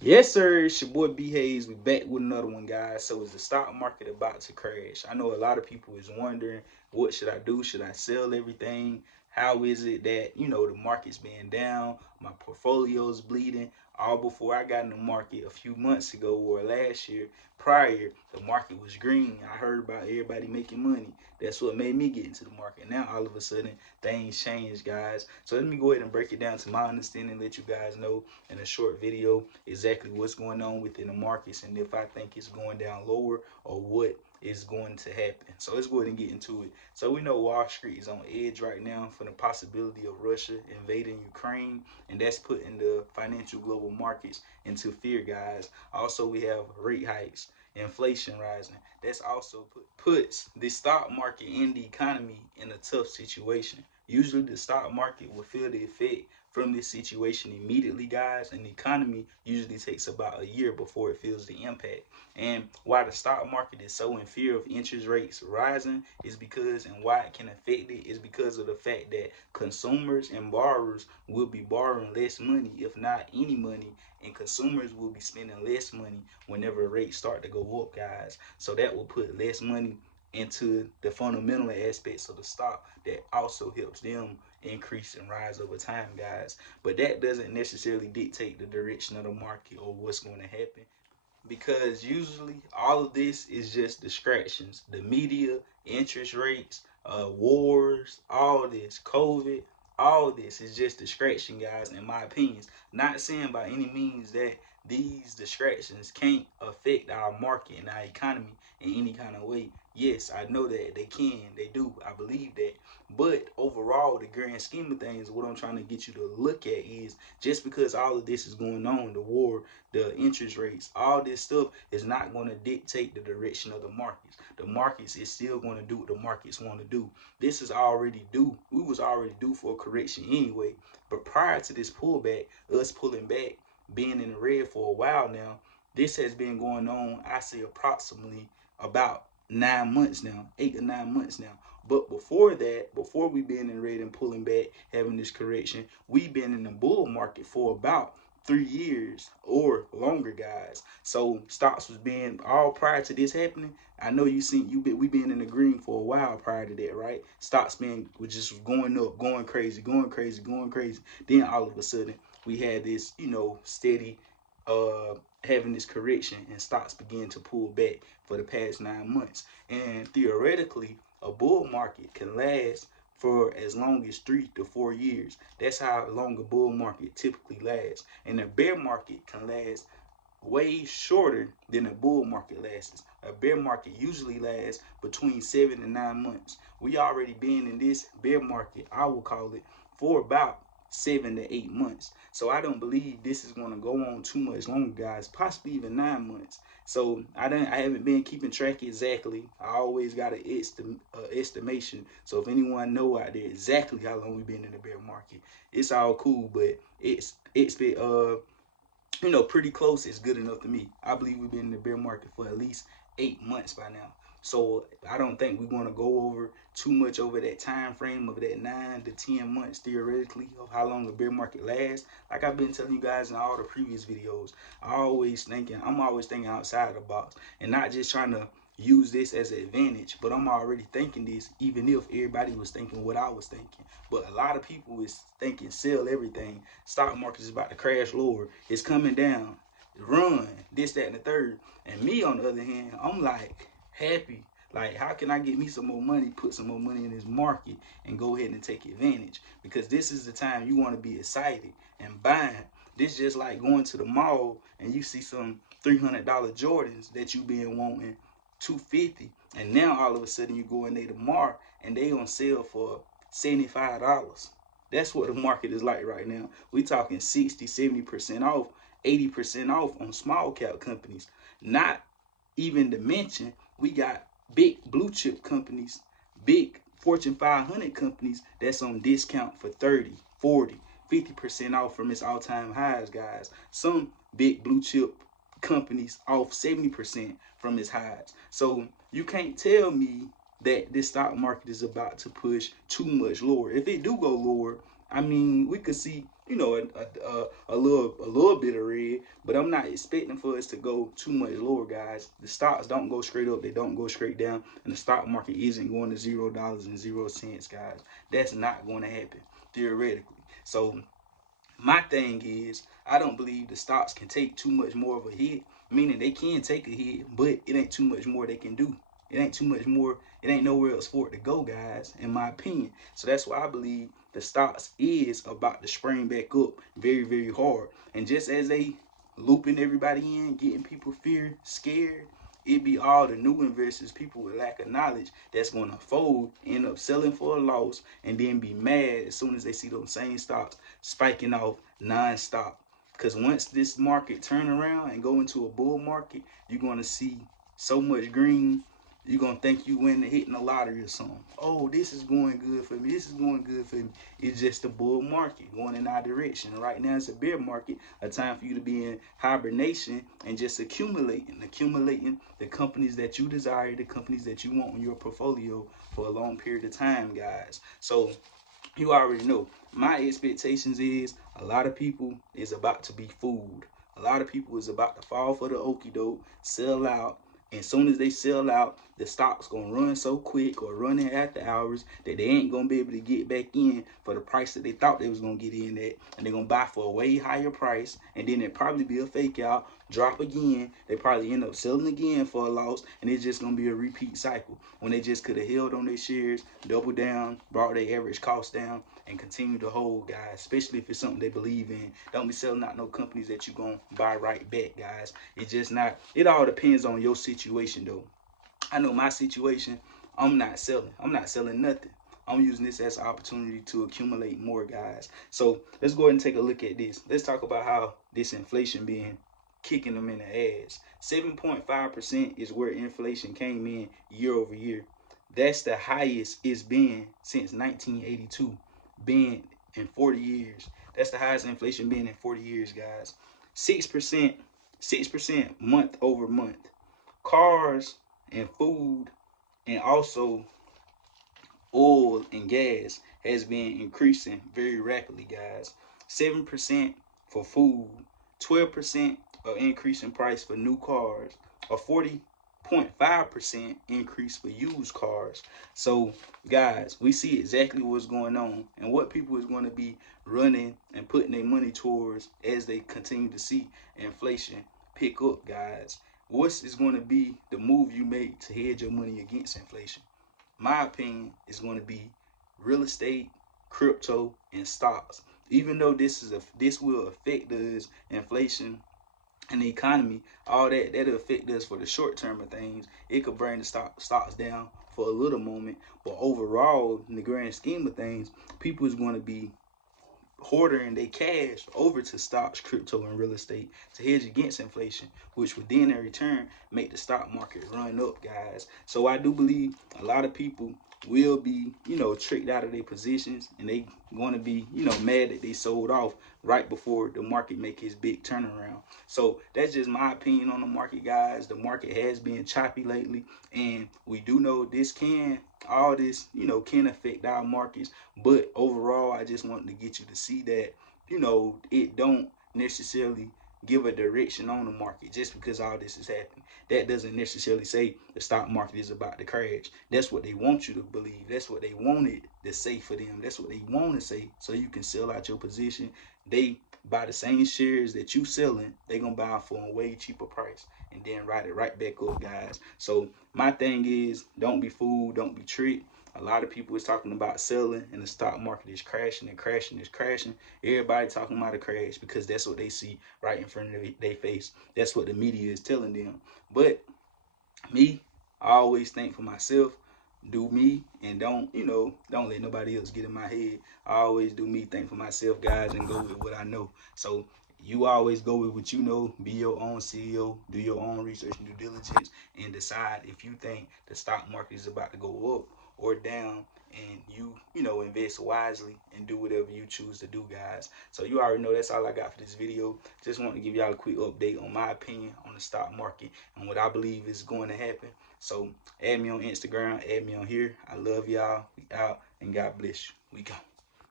Yes, sir. It's your boy B Hayes. We back with another one, guys. So, is the stock market about to crash? I know a lot of people is wondering, what should I do? Should I sell everything? How is it that the market's being down? My portfolio's bleeding. All before I got in the market a few months ago or last year, prior, the market was green. I heard about everybody making money. That's what made me get into the market. Now, all of a sudden, things changed, guys. So let me go ahead and break it down to my understanding, let you guys know in a short video exactly what's going on within the markets and if I think it's going down lower or what is going to happen. So let's go ahead and get into it. So we know Wall Street is on edge right now for the possibility of Russia invading Ukraine, and that's putting the financial global markets into fear, guys. Also, we have rate hikes, inflation rising. That's also puts the stock market and the economy in a tough situation. Usually, the stock market will feel the effect from this situation immediately, guys, and the economy usually takes about a year before it feels the impact. And why the stock market is so in fear of interest rates rising is because, and why it can affect it is because of the fact that consumers and borrowers will be borrowing less money, if not any money, and consumers will be spending less money whenever rates start to go up, guys. So that will put less money into the fundamental aspects of the stock that also helps them increase and rise over time, guys. But that doesn't necessarily dictate the direction of the market or what's going to happen, because usually all of this is just distractions. The media, interest rates, wars, all this, COVID, all this is just distraction, guys, in my opinions. Not saying by any means that these distractions can't affect our market and our economy in any kind of way. Yes, I know that they can, they do, I believe that. But overall, the grand scheme of things, what I'm trying to get you to look at is, just because all of this is going on, the war, the interest rates, all this stuff is not going to dictate the direction of the markets. The markets is still going to do what the markets want to do. This is already due. We was already due for a correction anyway. But prior to this pullback, us pulling back, being in the red for a while now, this has been going on, I say approximately about 9 months now, 8 to 9 months now. But before that, before we been in red and pulling back, having this correction, we've been in the bull market for about 3 years or longer, guys. So stocks was being all prior to this happening. I know you seen we been in the green for a while prior to that, right? Stocks been was just going up, going crazy, going crazy, going crazy. Then all of a sudden we had this, steady having this correction, and stocks began to pull back for the past 9 months. And theoretically, a bull market can last for as long as 3 to 4 years. That's how long a bull market typically lasts. And a bear market can last way shorter than a bull market lasts. A bear market usually lasts between 7 to 9 months. We already been in this bear market, I will call it, for about 7 to 8 months. So I don't believe this is going to go on too much longer, guys. Possibly even 9 months. So I haven't been keeping track exactly. I always got an estimation. So if anyone know out there exactly how long we've been in the bear market, it's all cool. But it's been pretty close is good enough to me. I believe we've been in the bear market for at least 8 months by now. So I don't think we're going to go over too much over that time frame of that 9 to 10 months theoretically of how long the bear market lasts. Like I've been telling you guys in all the previous videos, I'm always thinking outside the box and not just trying to use this as an advantage, but I'm already thinking this even if everybody was thinking what I was thinking. But a lot of people is thinking sell everything. Stock market is about to crash lower. It's coming down. Run. This, that, and the third. And me, on the other hand, I'm like happy. Like, how can I get me some more money, put some more money in this market, and go ahead and take advantage? Because this is the time you want to be excited and buying. This just like going to the mall and you see some $300 Jordans that you been wanting, 250, and now all of a sudden you go in there tomorrow and they on sale for $75. That's what the market is like right now. We talking 60, 70% off, 80% off on small cap companies. Not even to mention, we got big blue chip companies, big Fortune 500 companies that's on discount for 30, 40, 50% off from its all-time highs, guys. Some big blue chip companies off 70% from its highs. So you can't tell me that this stock market is about to push too much lower. If it do go lower, I mean, we could see a little bit of red, but I'm not expecting for us to go too much lower, guys. The stocks don't go straight up, they don't go straight down, and the stock market isn't going to $0.00, guys. That's not going to happen theoretically. So my thing is, I don't believe the stocks can take too much more of a hit, meaning they can take a hit, but it ain't too much more they can do. It ain't too much more. It ain't nowhere else for it to go, guys, in my opinion. So that's why I believe the stocks is about to spring back up very, very hard. And just as they looping everybody in, getting people scared, it be all the new investors, people with lack of knowledge, that's going to fold, end up selling for a loss, and then be mad as soon as they see those same stocks spiking off non-stop. Because once this market turn around and go into a bull market, you're going to see so much green. You're going to think you win hitting the lottery or something. Oh, this is going good for me. This is going good for me. It's just a bull market going in our direction. Right now, it's a bear market, a time for you to be in hibernation and just accumulating the companies that you desire, the companies that you want in your portfolio for a long period of time, guys. So you already know my expectations is a lot of people is about to be fooled. A lot of people is about to fall for the okie doke, sell out, and as soon as they sell out, the stock's gonna run so quick or running after hours that they ain't gonna be able to get back in for the price that they thought they was gonna get in at, and they're gonna buy for a way higher price, and then it probably be a fake out, drop again, they probably end up selling again for a loss, and it's just gonna be a repeat cycle when they just could have held on their shares, double down, brought their average cost down, and continue to hold, guys, especially if it's something they believe in. Don't be selling out no companies that you're gonna buy right back, guys. It's just not, it all depends on your situation though. I know my situation, I'm not selling nothing. I'm using this as an opportunity to accumulate more, guys. So let's go ahead and take a look at this. Let's talk about how this inflation being kicking them in the ass. 7.5% is where inflation came in year over year. That's the highest it's been since 1982, been in 40 years. That's the highest inflation been in 40 years, guys. 6%, 6% month over month. Cars and food and also oil and gas has been increasing very rapidly, guys. 7% for food, 12% of increase in price for new cars, a 40.5% increase for used cars. So, guys, we see exactly what's going on and what people is going to be running and putting their money towards as they continue to see inflation pick up, guys. What is going to be the move you make to hedge your money against inflation? My opinion is going to be real estate, crypto, and stocks. Even though this will affect us, inflation and the economy, all that'll affect us for the short term of things. It could bring the stocks down for a little moment, but overall, in the grand scheme of things, people is going to be hoarding their cash over to stocks, crypto, and real estate to hedge against inflation, which would then in return make the stock market run up, guys. So I do believe a lot of people will be, tricked out of their positions, and they going to be, mad that they sold off right before the market make its big turnaround. So that's just my opinion on the market, guys. The market has been choppy lately, and we do know all this, can affect our markets. But overall, I just wanted to get you to see that, it don't necessarily give a direction on the market just because all this is happening. That doesn't necessarily say the stock market is about to crash. That's what they want you to believe. That's what they wanted to say for them. That's what they want to say so you can sell out your position. They buy the same shares that you selling, they gonna buy for a way cheaper price and then ride it right back up, guys. So my thing is, don't be fooled, don't be tricked. A lot of people is talking about selling and the stock market is crashing and crashing and crashing. Everybody talking about a crash because that's what they see right in front of their face. That's what the media is telling them. But me, I always think for myself, do me, and don't let nobody else get in my head. I always do me, think for myself, guys, and go with what I know. So you always go with what you know, be your own CEO, do your own research and due diligence, and decide if you think the stock market is about to go up or down, and invest wisely and do whatever you choose to do, guys. So you already know that's all I got for this video. Just want to give y'all a quick update on my opinion on the stock market and what I believe is going to happen. So add me on Instagram, add me on here. I love y'all. We out, and God bless you. We go.